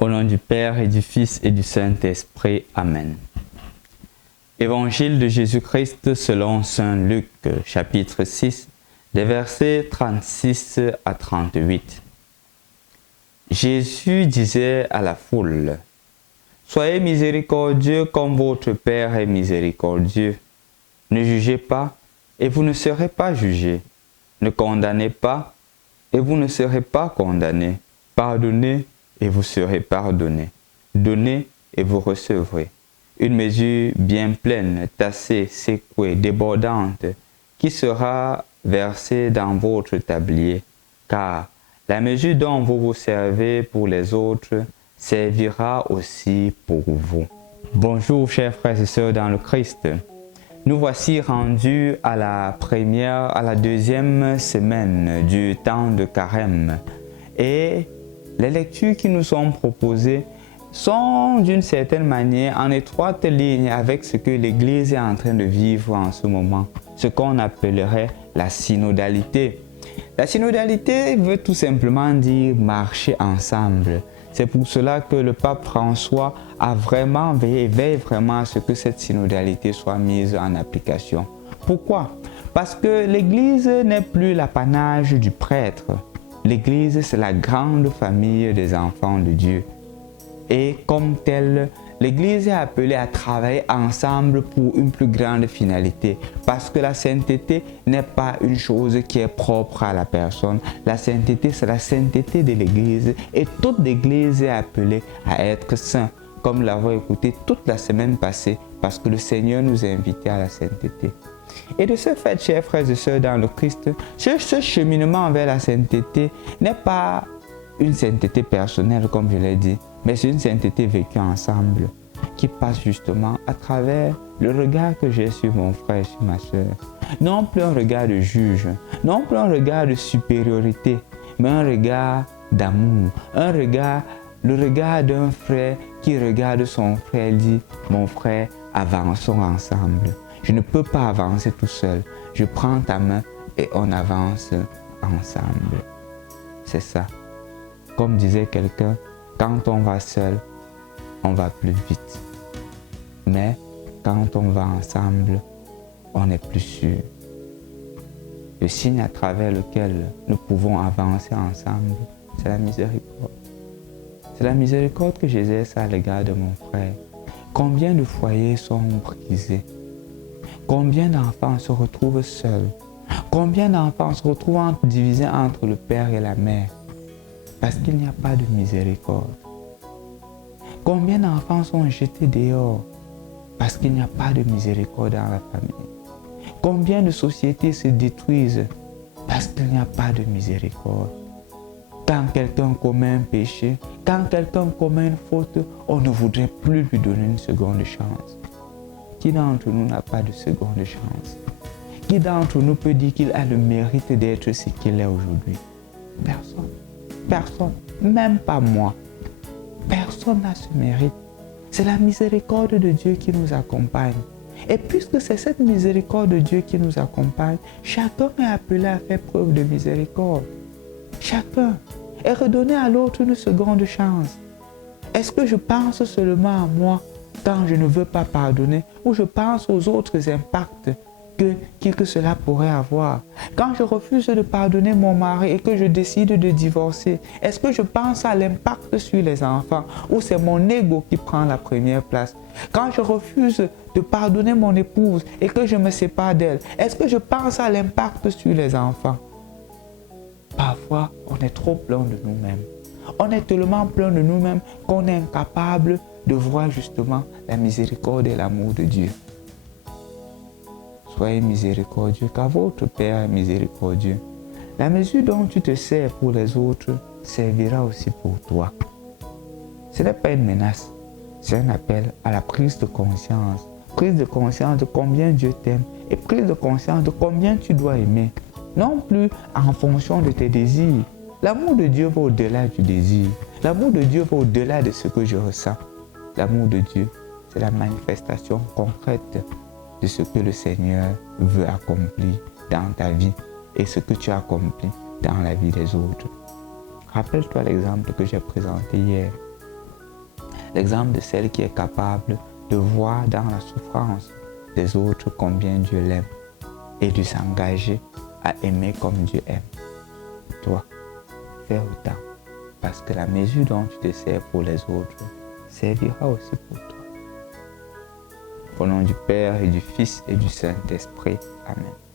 Au nom du Père et du Fils et du Saint-Esprit. Amen. Évangile de Jésus-Christ selon Saint Luc, chapitre 6, des versets 36 à 38. Jésus disait à la foule, « Soyez miséricordieux comme votre Père est miséricordieux. Ne jugez pas, et vous ne serez pas jugés. Ne condamnez pas, et vous ne serez pas condamnés. Pardonnez, et vous serez pardonnés. Donnez, et vous recevrez. Une mesure bien pleine, tassée, secouée, débordante, qui sera versée dans votre tablier, car la mesure dont vous vous servez pour les autres servira aussi pour vous. » Bonjour chers frères et sœurs dans le Christ. Nous voici rendus à la deuxième semaine du temps de Carême. Et les lectures qui nous sont proposées sont d'une certaine manière en étroite ligne avec ce que l'Église est en train de vivre en ce moment, ce qu'on appellerait la synodalité. La synodalité veut tout simplement dire marcher ensemble. C'est pour cela que le pape François a vraiment veille vraiment à ce que cette synodalité soit mise en application. Pourquoi? Parce que l'Église n'est plus l'apanage du prêtre. L'Église, c'est la grande famille des enfants de Dieu. Et comme telle, l'Église est appelée à travailler ensemble pour une plus grande finalité. Parce que la sainteté n'est pas une chose qui est propre à la personne. La sainteté, c'est la sainteté de l'Église. Et toute l'Église est appelée à être saint. Comme nous l'avons écouté toute la semaine passée. Parce que le Seigneur nous a invités à la sainteté. Et de ce fait, chers frères et sœurs dans le Christ, ce cheminement vers la sainteté n'est pas une sainteté personnelle, comme je l'ai dit, mais c'est une sainteté vécue ensemble, qui passe justement à travers le regard que j'ai sur mon frère et sur ma sœur. Non plus un regard de juge, non plus un regard de supériorité, mais un regard d'amour, le regard d'un frère qui regarde son frère et dit, mon frère, avançons ensemble. Je ne peux pas avancer tout seul. Je prends ta main et on avance ensemble. C'est ça. Comme disait quelqu'un, quand on va seul, on va plus vite. Mais quand on va ensemble, on est plus sûr. Le signe à travers lequel nous pouvons avancer ensemble, c'est la miséricorde. C'est la miséricorde que j'exerce à l'égard de mon frère. Combien de foyers sont brisés? Combien d'enfants se retrouvent seuls? Combien d'enfants se retrouvent divisés entre le père et la mère? Parce qu'il n'y a pas de miséricorde. Combien d'enfants sont jetés dehors? Parce qu'il n'y a pas de miséricorde dans la famille. Combien de sociétés se détruisent? Parce qu'il n'y a pas de miséricorde. Quand quelqu'un commet un péché, quand quelqu'un commet une faute, on ne voudrait plus lui donner une seconde chance. Qui d'entre nous n'a pas de seconde chance? Qui d'entre nous peut dire qu'il a le mérite d'être ce qu'il est aujourd'hui? Personne. Personne. Même pas moi. Personne n'a ce mérite. C'est la miséricorde de Dieu qui nous accompagne. Et puisque c'est cette miséricorde de Dieu qui nous accompagne, chacun est appelé à faire preuve de miséricorde. Chacun. Et redonner à l'autre une seconde chance. Est-ce que je pense seulement à moi quand je ne veux pas pardonner, ou je pense aux autres impacts que cela pourrait avoir? Quand je refuse de pardonner mon mari et que je décide de divorcer, est-ce que je pense à l'impact sur les enfants, ou c'est mon ego qui prend la première place? Quand je refuse de pardonner mon épouse et que je me sépare d'elle, est-ce que je pense à l'impact sur les enfants? Parfois, on est trop plein de nous-mêmes. On est tellement plein de nous-mêmes qu'on est incapable de voir justement la miséricorde et l'amour de Dieu. Soyez miséricordieux, car votre Père est miséricordieux. La mesure dont tu te sers pour les autres servira aussi pour toi. Ce n'est pas une menace, c'est un appel à la prise de conscience. Prise de conscience de combien Dieu t'aime et prise de conscience de combien tu dois aimer. Non plus en fonction de tes désirs. L'amour de Dieu va au-delà du désir. L'amour de Dieu va au-delà de ce que je ressens. L'amour de Dieu, c'est la manifestation concrète de ce que le Seigneur veut accomplir dans ta vie et ce que tu as accompli dans la vie des autres. Rappelle-toi l'exemple que j'ai présenté hier. l'exemple de celle qui est capable de voir dans la souffrance des autres combien Dieu l'aime et de s'engager à aimer comme Dieu aime. Toi, fais autant, parce que la mesure dont tu te sers pour les autres servira aussi pour toi. Au nom du Père et du Fils et du Saint-Esprit. Amen.